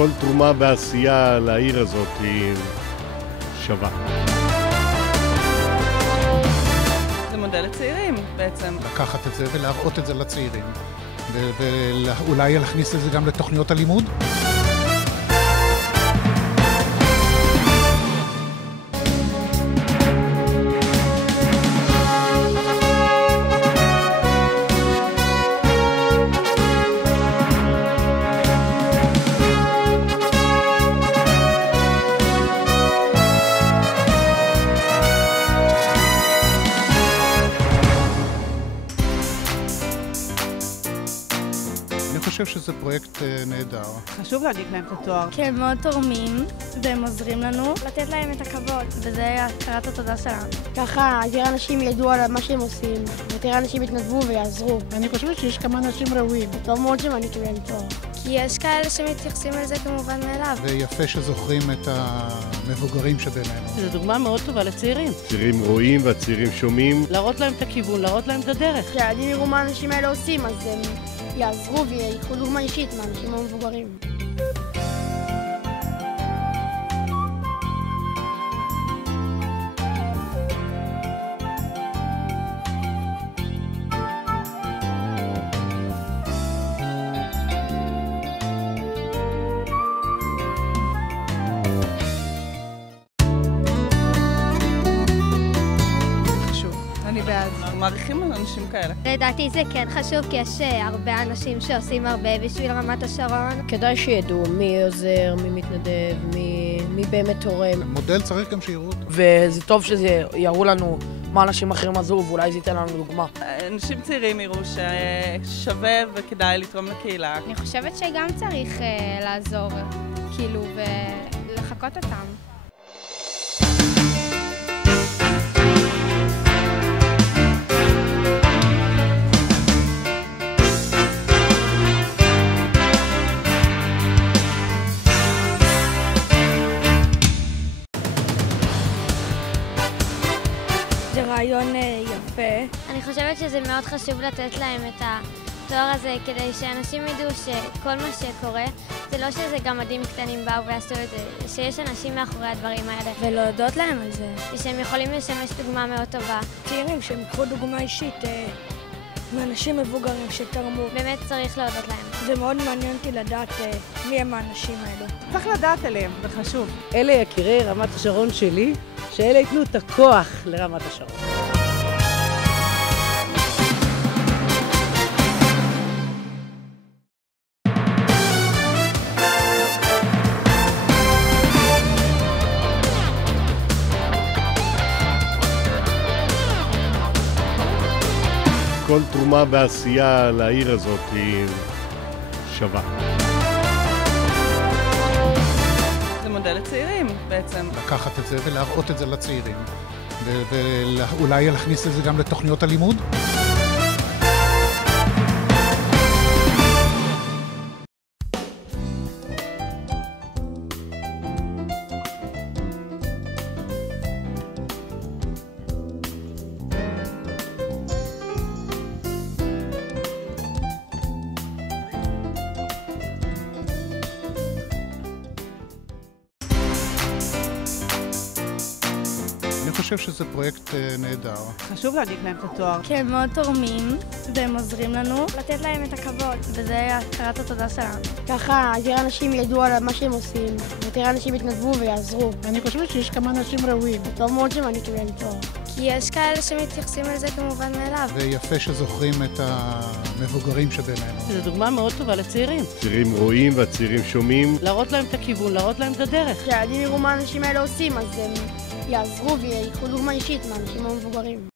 כל תרומה בעשייה לעיר הזאת היא שווה. זה מודל לצעירים בעצם. לקחת את זה ולהראות את זה לצעירים, ואולי להכניס את זה גם לתוכניות הלימוד. אני חושב שזה פרויקט נהדר. חשוב להעניק להם את התואר. כי הם מאוד תורמים והם עוזרים לנו לתת להם את הכבוד, וזה הכרת התודה שלנו. ככה יותר אנשים ידעו על מה שהם עושים, יותר אנשים יתנדבו ויעזרו. אני חושבת שיש כמה אנשים ראויים. טוב מאוד שמעניקים להם תואר. כי יש כאלה שמתייחסים לזה כמובן מאליו. ויפה שזוכרים את המבוגרים שבינינו. זו דוגמה מאוד טובה לצעירים. צעירים רואים והצעירים שומעים. להראות להם את הכיוון, להראות להם את הדרך. כשהילדים יראו מה האנשים האלה עושים, אז הם יעזרו ויקחו דוגמה אישית מהאנשים המבוגרים. אני בעד. מעריכים על אנשים כאלה. לדעתי זה כן חשוב, כי יש הרבה אנשים שעושים הרבה בשביל רמת השרון. כדאי שידעו מי עוזר, מי מתנדב, מי באמת תורם. מודל צריך גם שיראו אותו. וזה טוב שזה יראו לנו מה אנשים אחרים עזרו, ואולי זה ייתן לנו דוגמה. אנשים צעירים יראו ששווה וכדאי לתרום לקהילה. אני חושבת שגם צריך לעזור, כאילו, ולחקות אותם. זה רעיון יפה. אני חושבת שזה מאוד חשוב לתת להם את התואר הזה, כדי שאנשים ידעו שכל מה שקורה, זה לא שזה גמדים קטנים באו ועשו את זה, שיש אנשים מאחורי הדברים האלה. ולהודות להם על זה. ושהם יכולים לשמש דוגמה מאוד טובה. צעירים שהם יקחו דוגמה אישית מאנשים מבוגרים שתרמו. באמת צריך להודות להם. זה מאוד מעניין אותי לדעת מי הם האנשים האלו. צריך לדעת עליהם, זה חשוב. אלה יקירי רמת השרון שלי, שאלה ייתנו את הכוח לרמת השרון. כל תרומה בעשייה לעיר הזאת היא שווה. זה מודל לצעירים בעצם. לקחת את זה ולהראות את זה לצעירים, ואולי להכניס את זה גם לתוכניות הלימוד. אני חושב שזה פרויקט נהדר. חשוב להעניק להם את התואר. כי הם מאוד תורמים והם עוזרים לנו לתת להם את הכבוד, וזה הכרת התודה שלנו. ככה יותר אנשים ידעו על מה שהם עושים, יותר אנשים יתנדבו ויעזרו. אני חושבת שיש כמה אנשים ראויים. טוב מאוד שמעניקים להם תואר. כי יש כאלה שמתייחסים לזה כמובן מאליו. ויפה שזוכרים את המבוגרים שבינינו. זו דוגמה מאוד טובה לצעירים. צעירים רואים והצעירים שומעים. להראות להם את הכיוון, להראות להם את הדרך. כשהילדים יראו מה האנשים האלה עושים, אז הם יעזרו ויקחו דוגמה אישית מהאנשים המבוגרים.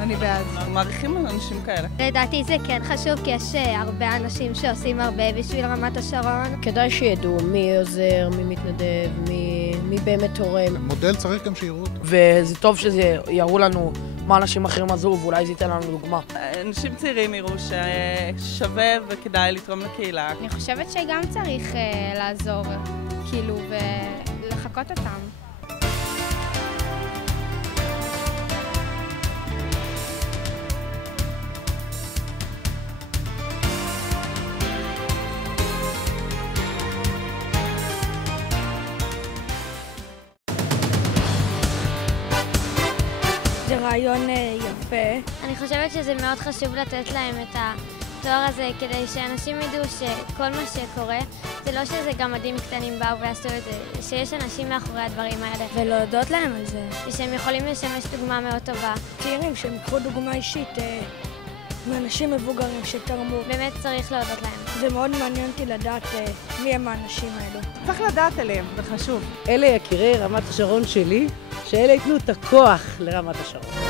אני בעד. מעריכים על אנשים כאלה. לדעתי זה כן חשוב, כי יש הרבה אנשים שעושים הרבה בשביל רמת השרון. כדאי שידעו מי עוזר, מי מתנדב, מי באמת תורם. מודל צריך גם שיראו אותו. וזה טוב שזה יראו לנו מה אנשים אחרים עזרו, ואולי זה ייתן לנו דוגמה. אנשים צעירים יראו ששווה וכדאי לתרום לקהילה. אני חושבת שגם צריך לעזור, כאילו, ולחקות אותם. זה רעיון יפה. אני חושבת שזה מאוד חשוב לתת להם את התואר הזה כדי שאנשים ידעו שכל מה שקורה זה לא שזה גמדים קטנים באו ועשו את זה, שיש אנשים מאחורי הדברים האלה. ולהודות להם על זה. ושהם יכולים לשמש דוגמה מאוד טובה. צעירים שהם יקחו דוגמה אישית מאנשים מבוגרים שתרמו. באמת צריך להודות להם. זה מאוד מעניין אותי לדעת מי הם האנשים האלו. צריך לדעת עליהם, זה חשוב. אלה יקירי רמת השרון שלי, שאלה ייתנו את הכוח לרמת השרון.